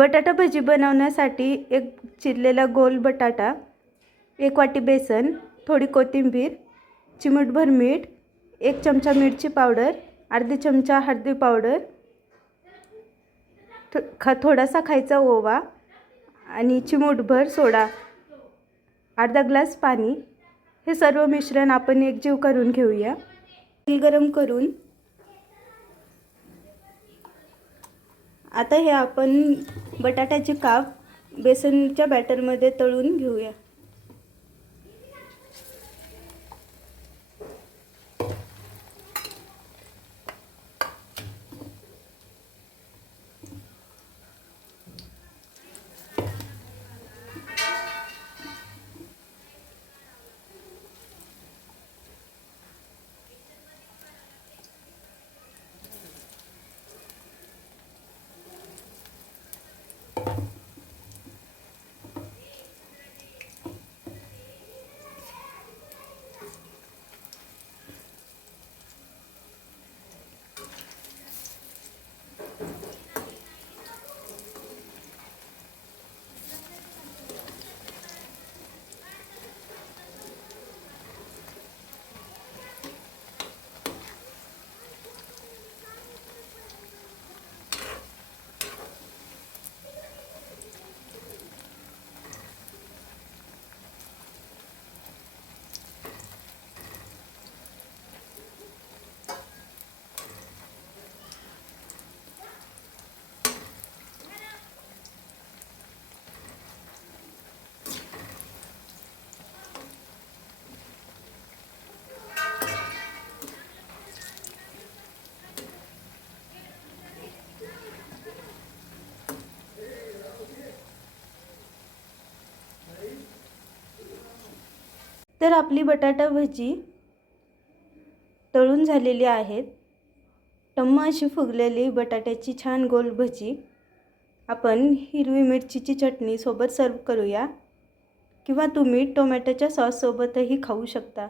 बटाटा भजी बनवण्यासाठी एक चिरलेला गोल बटाटा, 1 वाटी बेसन, थोडी कोथिंबीर, चिमूटभर मीठ, 1 चमचा मिरची पावडर, अर्धी चमचा हळदी पावडर, थोडासा खायचा ओवा आणि चिमूटभर सोडा, अर्धा ग्लास पाणी. हे सर्व मिश्रण आपण एकजीव करून घेऊया. तेल गरम करून आता हे आपण बटाट्याचे काप बेसनच्या बॅटरमध्ये तळून घेऊया. तर आपली बटाटा भजी तळून झालेली आहेत. टम्म अशी फुगलेली बटाट्याची छान गोल भजी आपण हिरवी मिरचीची चटणी सोबत सर्व करूया, किंवा तुम्ही टोमॅटोच्या सॉस सोबतही खाऊ शकता.